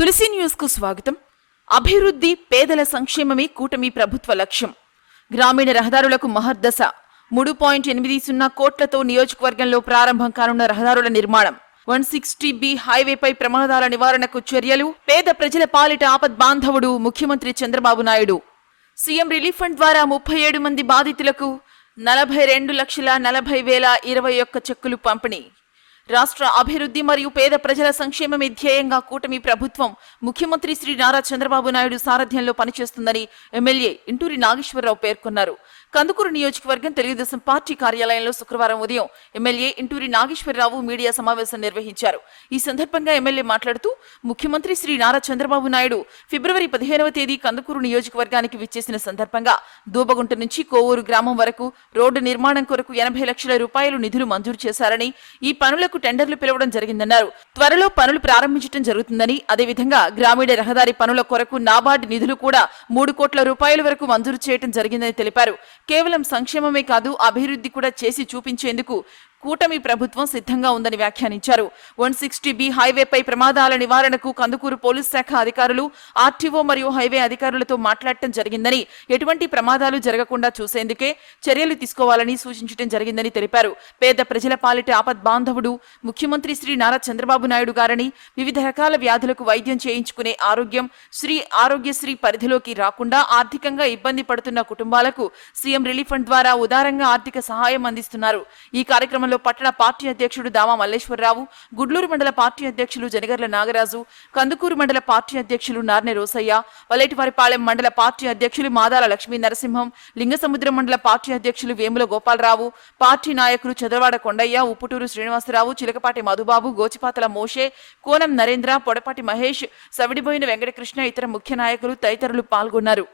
తులసి news కు స్వాగతం. అభివృద్ధి, పేదల సంక్షేమమే కూటమి ప్రభుత్వ లక్ష్యం. గ్రామీణ రహదారులకు మహర్దశ. 3.80 కోట్లతో నియోజకవర్గంలో ప్రారంభం కానున్న రహదారుల నిర్మాణం. 160B హైవేపై ప్రమాదాల నివారణకు చర్యలు. పేద ప్రజల పాలిట ఆపద్బాంధవుడు ముఖ్యమంత్రి Chandrababu Naidu. CM relief fund ద్వారా 37 మంది బాధితులకు 42,40,021 చెక్కులు పంపిణీ. రాష్ట్ర అభివృద్ధి మరియు పేద ప్రజల సంక్షేమమే ధ్యేయంగా కూటమి ప్రభుత్వం ముఖ్యమంత్రి శ్రీ నారా చంద్రబాబు నాయుడు సారథ్యంలో పనిచేస్తుందని ఎమ్మెల్యే ఇంటూరి నాగేశ్వరరావు పేర్కొన్నారు. కందుకూరు నియోజకవర్గం తెలుగుదేశం పార్టీ కార్యాలయంలో శుక్రవారం ఉదయం ఎమ్మెల్యే ఇంటూరి నాగేశ్వరరావు మీడియా సమావేశం నిర్వహించారు. ఈ సందర్భంగా ఎమ్మెల్యే మాట్లాడుతూ ముఖ్యమంత్రి శ్రీ నారా చంద్రబాబు నాయుడు ఫిబ్రవరి 15వ తేదీ కందుకూరు నియోజకవర్గానికి విచ్చేసిన సందర్భంగా దూబగుంట నుంచి కోవూరు గ్రామం వరకు రోడ్డు నిర్మాణం కొరకు 80 లక్షల రూపాయలు నిధులు మంజూరు చేశారని, ఈ పనులకు టెండర్లు పిలవడం జరిగిందన్నారు. త్వరలో పనులు ప్రారంభించడం జరుగుతుందని, అదేవిధంగా గ్రామీణ రహదారి పనుల కొరకు నాబార్డు నిధులు కూడా 3 కోట్ల రూపాయల వరకు మంజూరు చేయడం జరిగిందని తెలిపారు. కేవలం సంక్షేమమే కాదు, అభివృద్ధి కూడా చేసి చూపించేందుకు కూటమి ప్రభుత్వం సిద్ధంగా ఉందని వ్యాఖ్యానించారు. 160B హైవేపై ప్రమాదాల నివారణకు కందుకూరు పోలీస్ శాఖ అధికారులు, ఆర్టీఓ మరియు హైవే అధికారులతో మాట్లాడటం జరిగిందని, ఎటువంటి ప్రమాదాలు జరగకుండా చూసేందుకే చర్యలు తీసుకోవాలని సూచించడం జరిగిందని తెలిపారు. పేద ప్రజల పాలిట ఆపద్బాంధవుడు ముఖ్యమంత్రి శ్రీ నారా చంద్రబాబు నాయుడు గారని, వివిధ రకాల వ్యాధులకు వైద్యం చేయించుకునే ఆరోగ్యశ్రీ పరిధిలోకి రాకుండా ఆర్థికంగా ఇబ్బంది పడుతున్న కుటుంబాలకు సీఎం రిలీఫ్ ఫండ్ ద్వారా ఉదారంగా ఆర్థిక సహాయం అందిస్తున్నారు. ఈ కార్యక్రమంలో పట్టణ పార్టీ అధ్యక్షుడు దామా మల్లేశ్వరరావు, గుడ్లూరు మండల పార్టీ అధ్యక్షులు జనగర్ల నాగరాజు, కందుకూరు మండల పార్టీ అధ్యక్షులు నార్నె రోసయ్య, వలేటివారిపాలెం మండల పార్టీ అధ్యక్షులు మాదాల లక్ష్మీ నరసింహం, లింగసముద్రం మండల పార్టీ అధ్యక్షులు వేముల గోపాలరావు, పార్టీ నాయకులు చదరవాడ కొండయ్య, ఉప్పుటూరు శ్రీనివాసరావు, చిలకపాటి మధుబాబు, గోచిపాతల మోషే, కోనం నరేంద్ర, పొడపాటి మహేష్, సవిడిబోయిన వెంకటకృష్ణ, ఇతర ముఖ్య నాయకులు తదితరులు పాల్గొన్నారు.